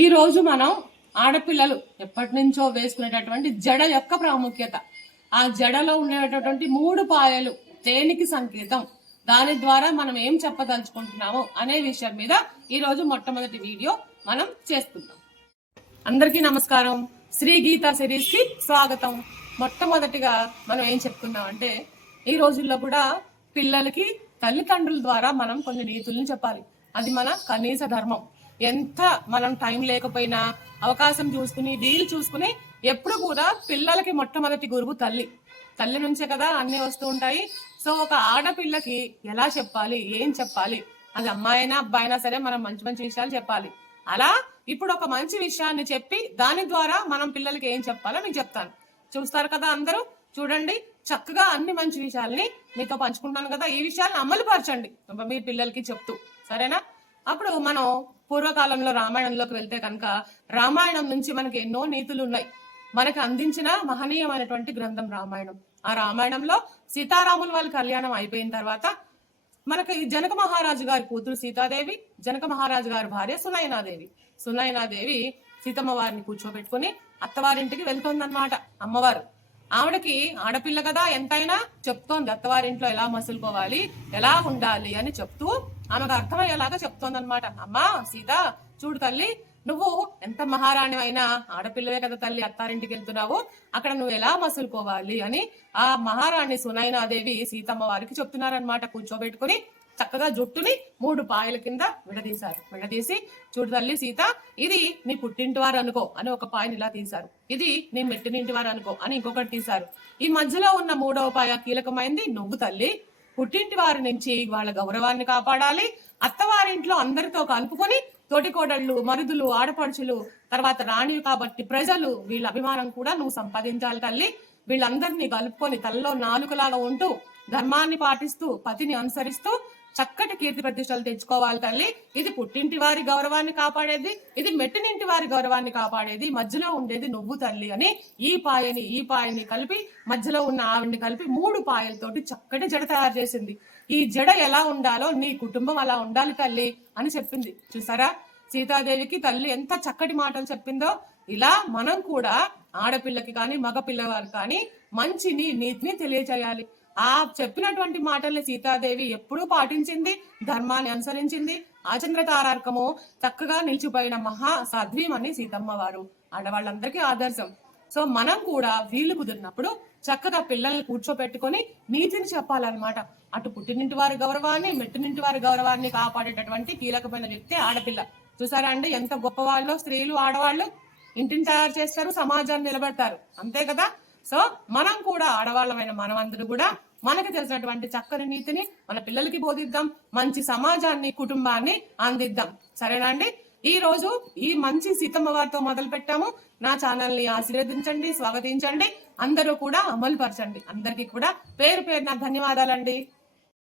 ఈ రోజు మనం ఆడపిల్లలు ఎప్పటి నుంచో వేసుకునేటటువంటి జడ యొక్క ప్రాముఖ్యత, ఆ జడలో ఉండేటటువంటి 3 పాయలు దేనికి సంకేతం, దాని ద్వారా మనం ఏం చెప్పదలుచుకుంటున్నాము అనే విషయం మీద ఈ రోజు మొట్టమొదటి వీడియో మనం చేస్తున్నాం. అందరికీ నమస్కారం. శ్రీ గీతా సిరీస్ కి స్వాగతం. మొట్టమొదటిగా మనం ఏం చెప్పుకున్నాం అంటే, ఈ రోజుల్లో కూడా పిల్లలకి తల్లిదండ్రుల ద్వారా మనం కొన్ని నీతుల్ని చెప్పాలి. అది మన కనీస ధర్మం. ఎంత మనం టైం లేకపోయినా అవకాశం చూసుకుని వీలు చూసుకుని ఎప్పుడు కూడా పిల్లలకి మొట్టమొదటి గురువు తల్లి నుంచే కదా అన్ని వస్తూ ఉంటాయి. సో ఒక ఆడపిల్లకి ఎలా చెప్పాలి, ఏం చెప్పాలి, అది అమ్మాయినా అబ్బాయినా సరే మనం మంచి మంచి విషయాలు చెప్పాలి. అలా ఇప్పుడు ఒక మంచి విషయాన్ని చెప్పి దాని ద్వారా మనం పిల్లలకి ఏం చెప్పాలో మీకు చెప్తాను. చూస్తారు కదా అందరూ, చూడండి. చక్కగా అన్ని మంచి విషయాల్ని మీతో పంచుకుంటాను కదా, ఈ విషయాలను అమలు పరచండి మీ పిల్లలకి చెప్తూ, సరేనా? అప్పుడు మనం పూర్వకాలంలో రామాయణంలోకి వెళ్తే కనుక రామాయణం నుంచి మనకి ఎన్నో నీతులు ఉన్నాయి. మనకు అందించిన మహనీయమైనటువంటి గ్రంథం రామాయణం. ఆ రామాయణంలో సీతారాముల వాళ్ళ కళ్యాణం అయిపోయిన తర్వాత మనకి జనక మహారాజు గారి కూతురు సీతాదేవి, జనక మహారాజు గారి భార్య సునయనాదేవి సీతమ్మ వారిని కూర్చోబెట్టుకుని అత్తవారింటికి వెళ్తోందన్నమాట. అమ్మవారు ఆవిడకి ఆడపిల్ల కదా, ఎంతైనా చెప్తోంది అత్తవారింట్లో ఎలా మసులుకోవాలి, ఎలా ఉండాలి అని చెప్తూ ఆమెకు అర్థమయ్యేలాగా చెప్తోంది అనమాట. అమ్మా సీత, చూడు తల్లి, నువ్వు ఎంత మహారాణి అయినా ఆడపిల్లవే కదా తల్లి, అత్తారింటికి వెళ్తున్నావు, అక్కడ నువ్వు ఎలా మసులుకోవాలి అని ఆ మహారాణి సునయనాదేవి సీతమ్మ వారికి చెప్తున్నారనమాట. కూర్చోబెట్టుకుని చక్కగా జుట్టుని 3 పాయల కింద విడదీసి, చూడు తల్లి సీత, ఇది నీ పుట్టింటి వారు అనుకో అని ఒక పాయని ఇలా తీశారు, ఇది నీ మెట్టినింటి వారు అనుకో అని ఇంకొకటి తీశారు. ఈ మధ్యలో ఉన్న 3వ పాయ కీలకమైంది. నువ్వు తల్లి పుట్టింటి వారి నుంచి వాళ్ళ గౌరవాన్ని కాపాడాలి, అత్తవారింట్లో అందరితో కలుపుకొని తోటికోడళ్ళు, మరుదులు, ఆడపడుచులు, తర్వాత రాణివి కాబట్టి ప్రజలు, వీళ్ళ అభిమానం కూడా నువ్వు సంపాదించాలి తల్లి. వీళ్ళందరినీ కలుపుకొని తలలో నాలుకలాగా ఉంటూ ధర్మాన్ని పాటిస్తూ పతిని అనుసరిస్తూ చక్కటి కీర్తి ప్రతిష్టలు తెచ్చుకోవాలి తల్లి. ఇది పుట్టింటి వారి గౌరవాన్ని కాపాడేది, ఇది మెట్టినింటి వారి గౌరవాన్ని కాపాడేది, మధ్యలో ఉండేది నువ్వు తల్లి అని ఈ పాయని కలిపి మధ్యలో ఉన్న ఆవిడ్ని కలిపి 3 పాయలతోటి చక్కటి జడ తయారు చేసింది. ఈ జడ ఎలా ఉండాలో నీ కుటుంబం అలా ఉండాలి తల్లి అని చెప్పింది. చూసారా సీతాదేవికి తల్లి ఎంత చక్కటి మాటలు చెప్పిందో. ఇలా మనం కూడా ఆడపిల్లకి కానీ మగ పిల్లవారు కానీ మంచిని, నీతిని తెలియచేయాలి. ఆ చెప్పినటువంటి మాటల్ని సీతాదేవి ఎప్పుడూ పాటించింది, ధర్మాన్ని అనుసరించింది. ఆచంద్ర తారార్కము చక్కగా నిలిచిపోయిన మహా సాధ్వీమని సీతమ్మ వారు ఆడవాళ్ళందరికీ ఆదర్శం. సో మనం కూడా వీలు కుదిరినప్పుడు చక్కగా పిల్లల్ని కూర్చోపెట్టుకొని నీతిని చెప్పాలన్నమాట. అటు పుట్టినింటి వారి గౌరవాన్ని, మెట్టినింటి వారి గౌరవాన్ని కాపాడేటటువంటి కీలకమైన వ్యక్తి ఆడపిల్ల. చూసారా అండి ఎంత గొప్పవాళ్ళు స్త్రీలు, ఆడవాళ్ళు. ఇంటిని తయారు చేస్తారు, సమాజాన్ని నిలబెడతారు, అంతే కదా. సో మనం కూడా ఆడవాళ్ళమైన మనమందరూ కూడా మనకి తెలిసినటువంటి చక్కని నీతిని మన పిల్లలకి బోధిద్దాం, మంచి సమాజాన్ని, కుటుంబాన్ని అందిద్దాం, సరేనా అండి? ఈ రోజు ఈ మంచి సీతమ్మ వారితో మొదలు పెట్టాము. నా ఛానల్ ని ఆశీర్వదించండి, స్వాగతించండి, అందరూ కూడా అమలు పరచండి. అందరికీ కూడా పేరు పేరున ధన్యవాదాలండి.